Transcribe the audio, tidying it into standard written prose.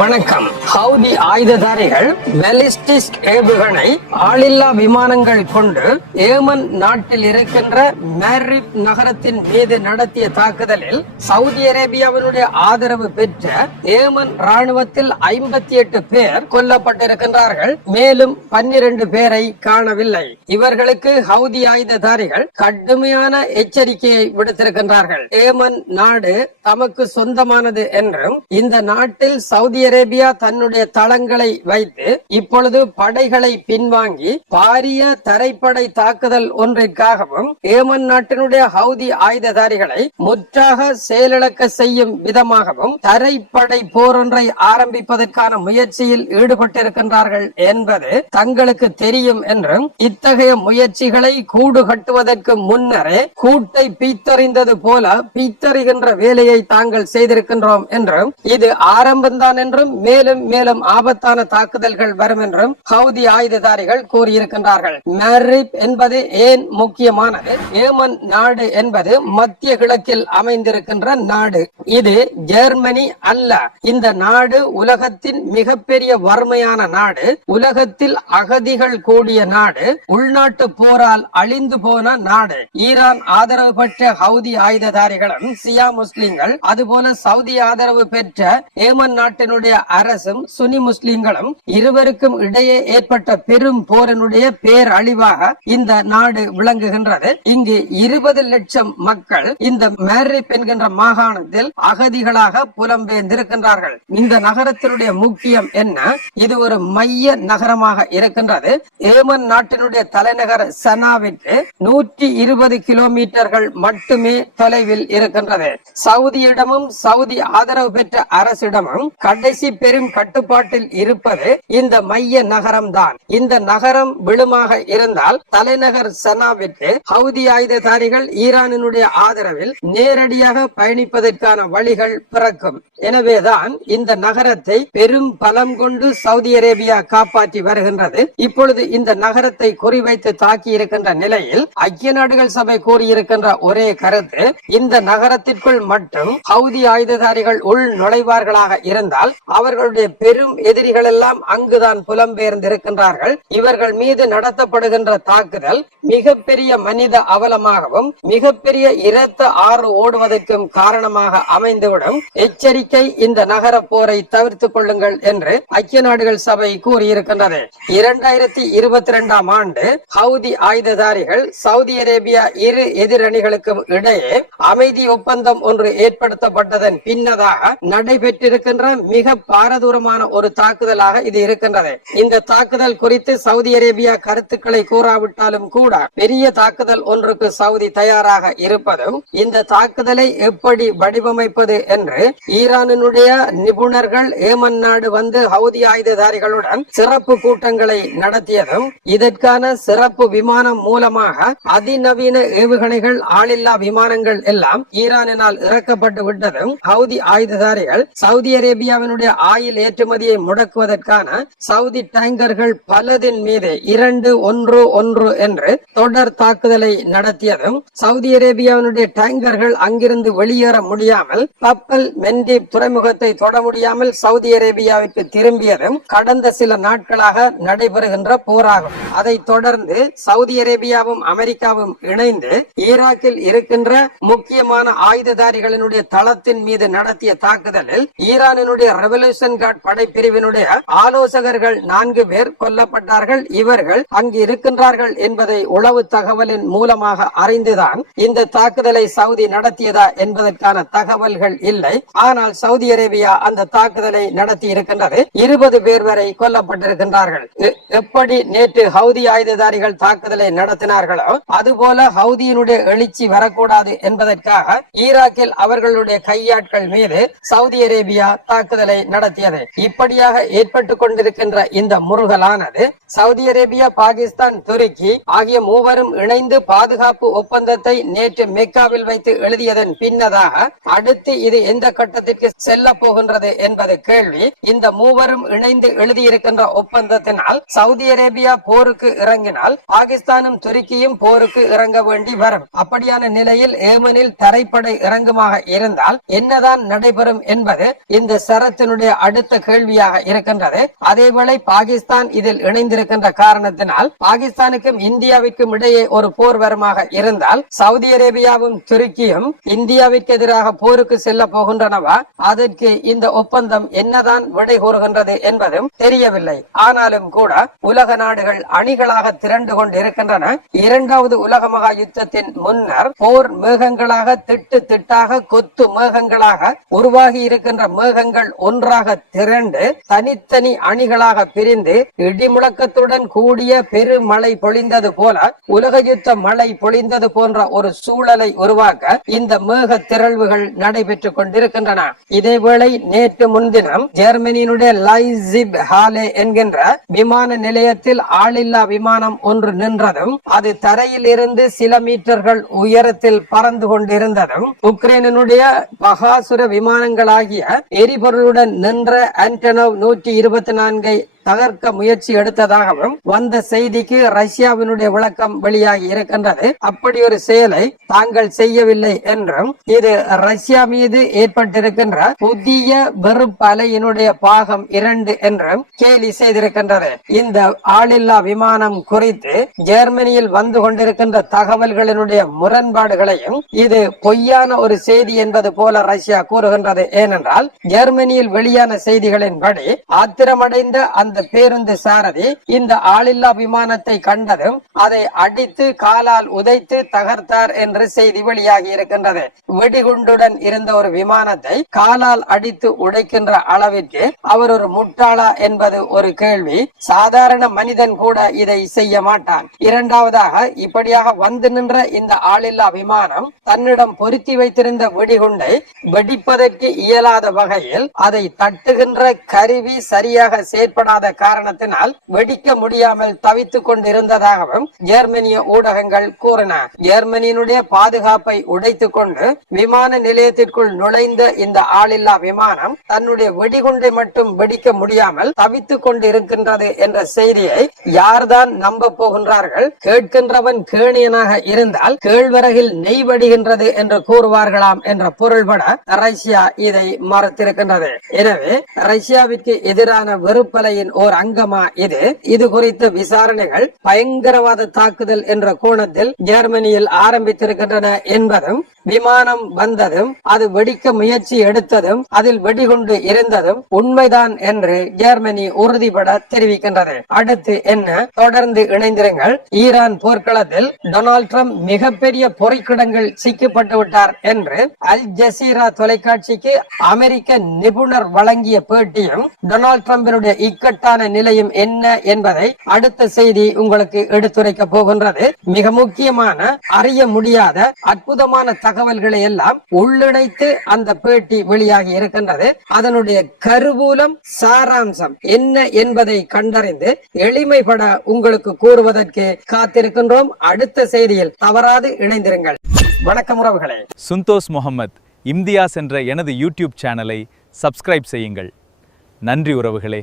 வணக்கம். Houthi ஆயுததாரிகள் ballistic ஏவுகணை ஆளில்லா விமானங்கள் கொண்டு ஏமன் நாட்டில் இருக்கின்ற மரிப் நகரத்தின் மீது நடத்திய தாக்குதலில் சவுதி அரேபியாவினுடைய ஆதரவு பெற்ற ஏமன் ராணுவத்தில் 58 பேர் கொல்லப்பட்டிருக்கின்றார்கள். மேலும் 12 பேரை காணவில்லை. இவர்களுக்கு ஹவுதி ஆயுததாரிகள் கடுமையான எச்சரிக்கையை விடுத்திருக்கின்றார்கள். ஏமன் நாடு தமக்கு சொந்தமானது என்றும் இந்த நாட்டில் சவுதி அரேபியா தன்னுடைய தளங்களை வைத்து இப்பொழுது படைகளை பின்வாங்கி பாரிய தரைப்படை தாக்குதல் ஒன்றிற்காகவும் ஏமன் நாட்டினுடைய ஹவுதி ஆயுததாரிகளை முற்றாக செயலிழக்க செய்யும் விதமாகவும் தரைப்படை போரொன்றை ஆரம்பிப்பதற்கான முயற்சியில் ஈடுபட்டிருக்கின்றார்கள் என்பது தங்களுக்கு தெரியும் என்றும் இத்தகைய முயற்சிகளை கூடு கட்டுவதற்கு முன்னரே கூட்டை பீத்தறிந்தது போல பீத்தறிகின்ற வேலையை தாங்கள் செய்திருக்கின்றோம் என்றும் இது ஆரம்பம்தான் என்றும் மேலும் மேலும் ஆபத்தான தாக்குதல்கள் வரும் என்றும் ஹவுதி ஆயுததாரிகள் கூறியிருக்கின்றார்கள். மரிப் என்பது ஏன் முக்கியமானது? ஏமன் நாடு என்பது மத்திய கிழக்கில் அமைந்திருக்கின்ற நாடு. இது ஜெர்மனி அல்ல. இந்த நாடு உலகத்தின் மிகப்பெரிய வறுமையான நாடு, உலகத்தில் அகதிகள் கூடிய நாடு, உள்நாட்டு போரால் அழிந்து போன நாடு. ஈரான் ஆதரவு பெற்ற ஹவுதி ஆயுததாரிகளும் சியா முஸ்லிம்கள், அதுபோல சவுதி ஆதரவு பெற்ற ஏமன் நாட்டினுடைய அரசும் சுனி முஸ்லிம்களும் இருவருக்கும் இடையே ஏற்பட்ட பெரும் போரினுடைய பேரழிவாக இந்த நாடு விளங்குகின்றது. இங்கு 20 லட்சம் மக்கள் இந்த மரிப் என்கின்ற மாகாணத்தில் அகதிகளாக புலம்பெயர்ந்திருக்கின்றார்கள். இந்த நகரத்தினுடைய முக்கியம் என்ன? இது ஒரு மைய நகரமாக இருக்கின்றது. ஏமன் நாட்டினுடைய தலைநகர் சனாவிற்கு 120 கிலோமீட்டர்கள் மட்டுமே தொலைவில் இருக்கின்றது. சவுதியிடமும் சவுதி ஆதரவு பெற்ற அரசிடமும் கடைசி பெரும் கட்டுப்பாட்டில் இருப்பது இந்த மைய நகரம் தான். இந்த நகரம் விழுமாக இருந்தால் தலைநகர் சனாவிற்கு ஹவுதி ஆயுததாரிகள் ஈரானினுடைய ஆதரவில் நேரடியாக பயணிப்பதற்கான வழிகள் பிறக்கும். எனவேதான் இந்த நகரத்தை பெரும் பலம் கொண்டு சவுதி அரேபியா காப்பாற்றி வருகின்றது. இப்பொழுது இந்த நகரத்தை குறிவைத்து தாக்கி இருக்கின்ற நிலையில் ஐக்கிய நாடுகள் சபை கூறியிருக்கின்ற ஒரே கருத்து, இந்த நகரத்திற்குள் மட்டும் ஹவுதி ஆயுததாரிகள் உள் நுழைவார்களாக இருந்தால் அவர்களுடைய பெரும் எதிரிகள் எல்லாம் அங்குதான் புலம்பெயர்ந்திருக்கின்றார்கள். இவர்கள் மீது நடத்தப்படுகின்ற தாக்குதல் மிகப்பெரிய மனித அவலமாகவும் மிகப்பெரிய இரத்த ஆறு ஓடுவதற்கும் காரணமாக அமைந்துவிடும். எச்சரிக்கை, இந்த நகர போரை தவிர்த்துக் கொள்ளுங்கள் என்று ஐக்கிய நாடுகள் சபை கூறியிருக்கின்றது. 2022 ஆண்டு ஹவுதி ஆயுததாரிகள் சவுதி அரேபியா இரு எதிரணிகளுக்கும் இடையே அமைதி ஒப்பந்தம் ஒன்று ஏற்படுத்தப்பட்டதன் பின்னதாக நடைபெற்றிருக்கின்ற மிக பாரதூரமான ஒரு தாக்குதலாக இது இருக்கின்றது. இந்த தாக்குதல் குறித்து சவுதி அரேபியா கருத்துக்களை கூறாவிட்டாலும் கூட பெரிய தாக்குதல் ஒன்றுக்கு சவுதி தயாராக இருப்பதும், இந்த தாக்குதலை எப்படி வடிவமைப்பது என்று ஈரானினுடைய நிபுணர்கள் ஏமன் நாடு வந்து ஹவுதி ஆயுததாரிகளுடன் சிறப்பு கூட்டங்களை நடத்தியதும், இதற்கான சிறப்பு விமானம் மூலமாக அதிநவீன ஏவுகணைகள் ஆளில்லா விமானங்கள் எல்லாம் ஈரானினால் இறக்கப்பட்டு விட்டதும், ஹவுதி ஆயுததாரிகள் சவுதி அரேபியாவினுடைய ஆயில் ஏற்றுமதியை முடக்குவதற்கான சவுதி டேங்கர்கள் பலதின் மீது 2-1-1 என்று தொடர் தாக்குதலை நடத்தியதும், சவுதி அரேபியாவினுடைய டேங்கர்கள் அங்கிருந்து வெளியேற முடியாமல் கப்பல் மெண்டீப் துறைமுகத்தை தொட முடியாமல் சவுதி அரேபியாவிற்கு திரும்பியதும் கடந்த சில நாட்களாக நடைபெறுகின்ற போராகும். அதை தொடர்ந்து சவுதி அரேபியாவும் அமெரிக்காவும் இணைந்து ஈராக்கில் இருக்கின்ற முக்கியமான ஆயுததாரிகளினுடைய தளத்தின் மீது நடத்திய தாக்குதலில் ஈரானினுடைய ரெவல்யூஷன் கார்ட் படைப்பிரிவினுடைய ஆலோசகர்கள் 4 பேர் கொல்லப்பட்டார்கள். இவர்கள் அங்கு இருக்கின்றார்கள் என்பதை உளவு தகவலின் மூலமாக அறிந்துதான் இந்த தாக்குதலை சவுதி நடத்தியதா என்பதற்கான தகவல்கள் இல்லை. ஆனால் சவுதி அரேபியா அந்த தாக்குதலை நடத்தி இருக்கின்றது. 20 பேர் வரை கொல்லப்பட்டிருக்கின்றார்கள். எப்படி நேற்று ஹவுதி ஆயுததாரிகள் தாக்குதலை நடத்தினார்களோ அதுபோல ஹவுதியினுடைய எழுச்சி வரக்கூடாது என்பதற்காக ஈராக்கில் அவர்களுடைய கையாட்கள் மீது சவுதி அரேபியா தாக்குதலை நடத்தியது. இப்படியாக ஏற்பட்டுக் கொண்டிருக்கின்ற இந்த முருகலானது சவுதி அரேபியா, பாகிஸ்தான், துருக்கி ஆகிய மூவரும் இணைந்து பாதுகாப்பு ஒப்பந்தத்தை நேற்று மெக்காவில் வைத்து எழுதியதன் பின்னதாக அடுத்து இது எந்த கட்டத்திற்கு செல்ல போகின்றது என்பது கேள்வி. இந்த மூவரும் இணைந்து எழுதியிருக்கின்ற ஒப்பந்தத்தினால் சவுதி அரேபியா போருக்கு இறங்கினால் பாகிஸ்தானும் துருக்கியும் போருக்கு இறங்க வேண்டி வரும். அப்படியான நிலையில் ஏமனில் தரைப்படை இறங்குமாக இருந்தால் என்னதான் நடைபெறும் என்பது இந்த சரத் விவாதத்தினுடைய அடுத்த கேள்வியாக இருக்கின்றது. அதேவேளை பாகிஸ்தான் இதில் இணைந்திருக்கின்ற காரணத்தினால் பாகிஸ்தானுக்கும் இந்தியாவிற்கும் இடையே ஒரு போர் வருமாக இருந்தால் சவுதி அரேபியாவும் துருக்கியும் இந்தியாவிற்கு எதிராக போருக்கு செல்ல போகின்றனவா, அதற்கு இந்த ஒப்பந்தம் என்னதான் விடை கூறுகின்றது என்பதும் தெரியவில்லை. ஆனாலும் கூட உலக நாடுகள் அணிகளாக திரண்டு கொண்டிருக்கின்றன. இரண்டாவது உலக மகா யுத்தத்தின் முன்னர் போர் மேகங்களாக திட்டு திட்டாக கொத்து மேகங்களாக உருவாகி இருக்கின்ற மேகங்கள் ஒன்றாக திரண்டு தனித்தனி அணிகளாக பிரிந்து இடிமுழக்கத்துடன் கூடிய பெருமழை பொழிந்தது போல உலக யுத்த மழை பொழிந்தது போன்ற ஒரு சூழலை உருவாக்க இந்த மேக திரள்வுகள் நடைபெற்றுக் கொண்டிருக்கின்றன. இதேவேளை நேற்று முன்தினம் ஜெர்மனியினுடைய லைப்சிக் ஹாலே என்கின்ற விமான நிலையத்தில் ஆளில்லா விமானம் ஒன்று நின்றதும் அது தரையில் இருந்து சில மீட்டர்கள் உயரத்தில் பறந்து கொண்டிருந்ததும் உக்ரைனுடைய பகாசுர விமானங்களாகிய எரிபொருளுடன் நின்ற ஆண்டனோவ் 124 தகர்க்க முயற்சி எடுத்ததாகவும் வந்த செய்திக்கு ரஷ்யாவினுடைய விளக்கம் வெளியாகி இருக்கின்றது. அப்படி ஒரு செயலை தாங்கள் செய்யவில்லை என்றும் இது ரஷ்யா மீது ஏற்பட்டிருக்கின்ற புதிய வெறுப்பு அலையினுடைய பாகம் 2 என்றும் கேலி செய்திருக்கின்றது. இந்த ஆளில்லா விமானம் குறித்து ஜெர்மனியில் வந்து கொண்டிருக்கின்ற தகவல்களினுடைய முரண்பாடுகளையும் இது பொய்யான ஒரு செய்தி என்பது போல ரஷ்யா கூறுகின்றது. ஏனென்றால் ஜெர்மனியில் வெளியான செய்திகளின்படி ஆத்திரமடைந்த அந்த பேருந்து சாரதி இந்த ஆளில்லா விமானத்தை கண்டதும் அதை அடித்து காலால் உதைத்து தகர்த்தார் என்று செய்தி வெளியாகி இருக்கின்றது. வெடிகுண்டுடன் இருந்த ஒரு விமானத்தை காலால் அடித்து உடைக்கின்ற அளவிற்கு அவர் ஒரு முட்டாளா என்பது ஒரு கேள்வி. சாதாரண மனிதன் கூட இதை செய்ய மாட்டான். இரண்டாவதாக இப்படியாக வந்து நின்ற இந்த ஆளில்லா விமானம் தன்னிடம் பொருத்தி வைத்திருந்த வெடிகுண்டை வெடிப்பதற்கு இயலாத வகையில் அதை தட்டுகின்ற கருவி சரியாக செயற்படாத காரணத்தினால் வெடிக்க முடியாமல் தவித்துக் கொண்டிருந்ததாகவும் ஜெர்மனிய ஊடகங்கள் கூறின. ஜெர்மனியினுடைய பாதுகாப்பை உடைத்துக் கொண்டு விமான நிலையத்திற்குள் நுழைந்த இந்த ஆளில்லா விமானம் தன்னுடைய வெடிகுண்டை மட்டும் வெடிக்க முடியாமல் தவித்துக் கொண்டு இருக்கின்றது என்ற செய்தியை யார்தான் நம்ப போகின்றார்கள்? கேட்கின்றவன் கேணியனாக இருந்தால் கேழ்வரகில் நெய் வடிகின்றது என்று கூறுவார்களாம் என்ற பொருள்பட ரஷ்யா இதை மறுத்திருக்கின்றது. எனவே ரஷ்யாவிற்கு எதிரான வெறுப்பலையின் ஓர் அங்கமா இது குறித்த விசாரணைகள் பயங்கரவாத தாக்குதல் என்ற கோணத்தில் ஜெர்மனியில் ஆரம்பித்திருக்கின்றன என்பதும் விமானம் வந்ததும் அது வெடிக்க முயற்சி எடுத்ததும் அதில் வெடிகுண்டு இருந்ததும் உண்மைதான் என்று ஜெர்மனி உறுதிபட தெரிவிக்கின்றது. அடுத்து என்ன? தொடர்ந்து இணைந்திருங்கள். ஈரான் போர்க்களத்தில் டொனால்ட் ட்ரம்ப் மிகப்பெரிய பொறிக்கிடங்கள் சிக்கப்பட்டு விட்டார் என்று அல் ஜசீரா தொலைக்காட்சிக்கு அமெரிக்க நிபுணர் வழங்கிய பேட்டியும் டொனால்ட் ட்ரம்பினுடைய இக்கட்டான நிலையும் என்ன என்பதை அடுத்த செய்தி உங்களுக்கு எடுத்துரைக்க போகின்றது. மிக முக்கியமான அறிய முடியாத அற்புதமான தகவல்களை எல்லாம் உள்ளிணைத்து அந்த பேட்டி வெளியாகி இருக்கின்றது. அதனுடைய கருவூலம் சாராம்சம் என்ன என்பதை கண்டறிந்து எளிமைப்பட உங்களுக்கு கூறுவதற்கு காத்திருக்கின்றோம். அடுத்த செய்தியில் தவறாது இணைந்திருங்கள். வணக்கம் உறவுகளே. சுந்தோஸ் முகமது இம்தியாஸ் என்ற எனது யூடியூப் சேனலை சப்ஸ்கிரைப் செய்யுங்கள். நன்றி உறவுகளே.